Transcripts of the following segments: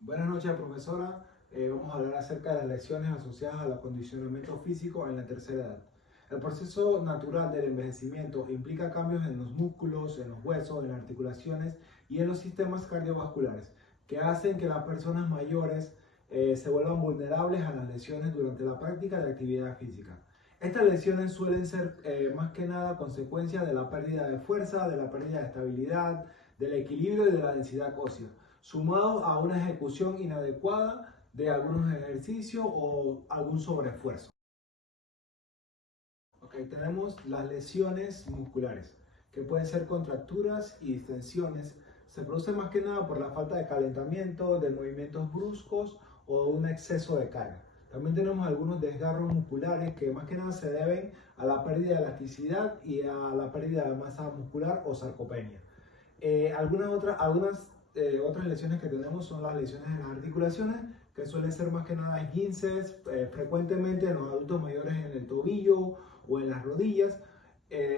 Buenas noches, profesora. Vamos a hablar acerca de las lesiones asociadas al acondicionamiento físico en la tercera edad. El proceso natural del envejecimiento implica cambios en los músculos, en los huesos, en las articulaciones y en los sistemas cardiovasculares, que hacen que las personas mayores se vuelvan vulnerables a las lesiones durante la práctica de actividad física. Estas lesiones suelen ser más que nada consecuencia de la pérdida de fuerza, de la pérdida de estabilidad, del equilibrio y de la densidad ósea, sumado a una ejecución inadecuada de algunos ejercicios o algún sobreesfuerzo. Tenemos las lesiones musculares, que pueden ser contracturas y distensiones. Se producen más que nada por la falta de calentamiento, de movimientos bruscos o un exceso de carga. También tenemos algunos desgarros musculares que más que nada se deben a la pérdida de elasticidad y a la pérdida de masa muscular o sarcopenia. Otras lesiones que tenemos son las lesiones en las articulaciones, que suelen ser más que nada esguinces, frecuentemente en los adultos mayores en el tobillo o en las rodillas,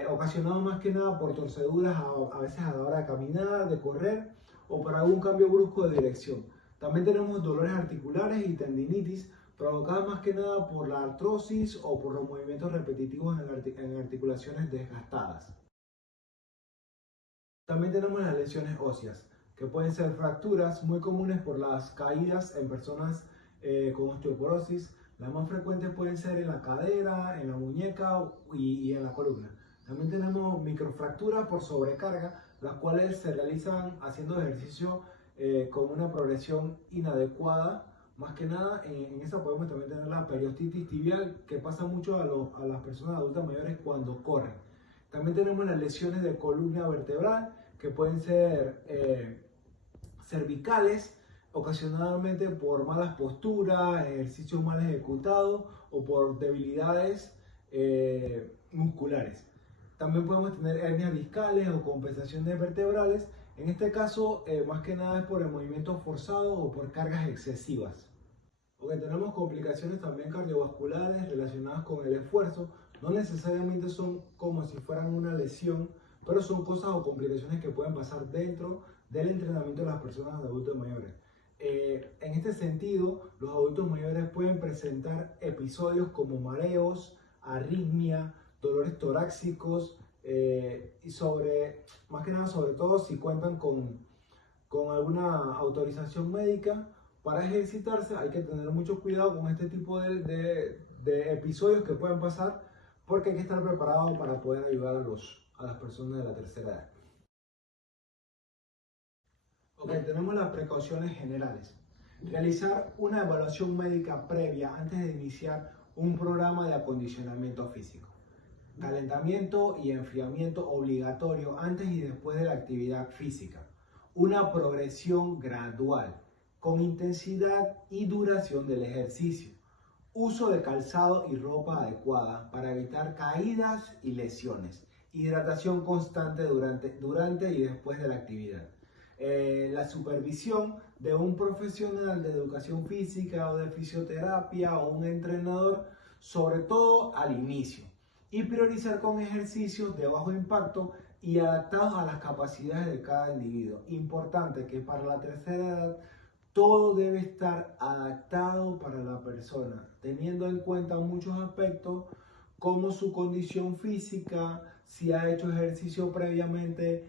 ocasionados más que nada por torceduras a veces a la hora de caminar, de correr o por algún cambio brusco de dirección. También tenemos dolores articulares y tendinitis provocadas más que nada por la artrosis o por los movimientos repetitivos en articulaciones desgastadas. También tenemos las lesiones óseas, que pueden ser fracturas muy comunes por las caídas en personas con osteoporosis. Las más frecuentes pueden ser en la cadera, en la muñeca y en la columna. También tenemos microfracturas por sobrecarga, las cuales se realizan haciendo ejercicio con una progresión inadecuada. Más que nada, en esa podemos también tener la periostitis tibial, que pasa mucho a las personas adultas mayores cuando corren. También tenemos las lesiones de columna vertebral, que pueden ser cervicales, ocasionalmente por malas posturas, ejercicios mal ejecutados o por debilidades musculares. También podemos tener hernias discales o compensaciones vertebrales. En este caso, más que nada es por el movimiento forzado o por cargas excesivas. Porque tenemos complicaciones también cardiovasculares relacionadas con el esfuerzo. No necesariamente son como si fueran una lesión, pero son cosas o complicaciones que pueden pasar dentro del entrenamiento de las personas adultos mayores. En este sentido, los adultos mayores pueden presentar episodios como mareos, arritmia, dolores torácicos y más que nada sobre todo si cuentan con alguna autorización médica para ejercitarse. Hay que tener mucho cuidado con este tipo de episodios que pueden pasar, porque hay que estar preparado para poder ayudar a las personas de la tercera edad. Tenemos las precauciones generales. Realizar una evaluación médica previa antes de iniciar un programa de acondicionamiento físico. Calentamiento y enfriamiento obligatorio antes y después de la actividad física. Una progresión gradual, con intensidad y duración del ejercicio. Uso de calzado y ropa adecuada para evitar caídas y lesiones. Hidratación constante durante y después de la actividad. La supervisión de un profesional de educación física o de fisioterapia o un entrenador, sobre todo al inicio. Y priorizar con ejercicios de bajo impacto y adaptados a las capacidades de cada individuo. Importante que para la tercera edad todo debe estar adaptado para la persona, teniendo en cuenta muchos aspectos como su condición física, si ha hecho ejercicio previamente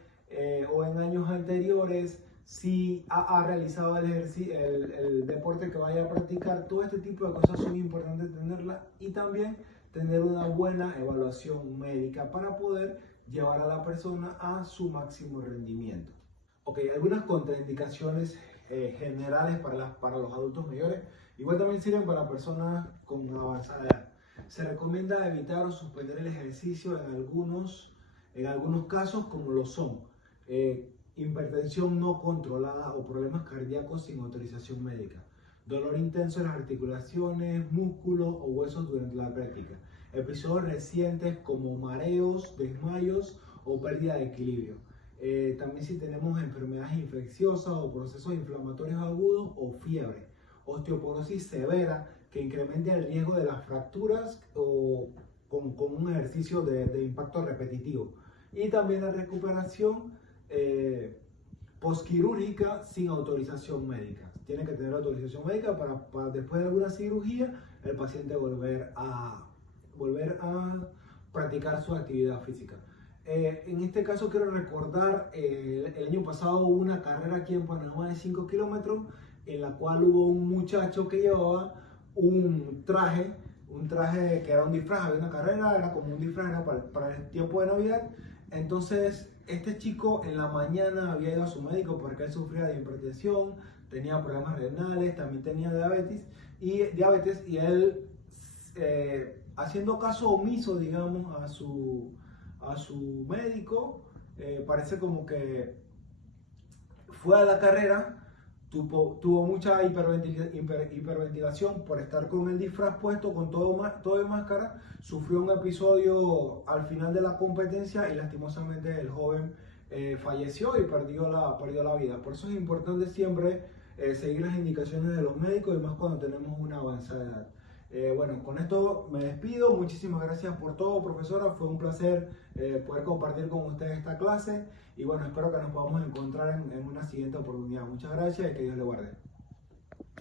o en años anteriores, si ha realizado el deporte que vaya a practicar. Todo este tipo de cosas son importantes tenerlas, y también tener una buena evaluación médica para poder llevar a la persona a su máximo rendimiento. Algunas contraindicaciones generales para los adultos mayores, igual también sirven para personas con avanzada edad. Se recomienda evitar o suspender el ejercicio en algunos casos, como lo son hipertensión no controlada o problemas cardíacos sin autorización médica, dolor intenso en las articulaciones, músculos o huesos durante la práctica, episodios recientes como mareos, desmayos o pérdida de equilibrio. También si tenemos enfermedades infecciosas o procesos inflamatorios agudos o fiebre, osteoporosis severa que incrementa el riesgo de las fracturas o con un ejercicio de impacto repetitivo, y también la recuperación postquirúrgica sin autorización médica. tiene que tener autorización médica para después de alguna cirugía el paciente volver a practicar su actividad física. En este caso quiero recordar, el año pasado hubo una carrera aquí en Panamá de 5 kilómetros en la cual hubo un muchacho que llevaba un traje que era un disfraz, había una carrera, era como un disfraz, era para el tiempo de Navidad. Entonces este chico en la mañana había ido a su médico porque él sufría de hipertensión, tenía problemas renales, también tenía diabetes y él haciendo caso omiso, digamos, a su médico, parece como que fue a la carrera, tuvo mucha hiperventilación por estar con el disfraz puesto, con todo de máscara, sufrió un episodio al final de la competencia y lastimosamente el joven falleció y perdió la vida. Por eso es importante siempre seguir las indicaciones de los médicos y más cuando tenemos una avanzada edad. Bueno, con esto me despido. Muchísimas gracias por todo, profesora. Fue un placer poder compartir con ustedes esta clase. Y bueno, espero que nos podamos encontrar en una siguiente oportunidad. Muchas gracias y que Dios le guarde.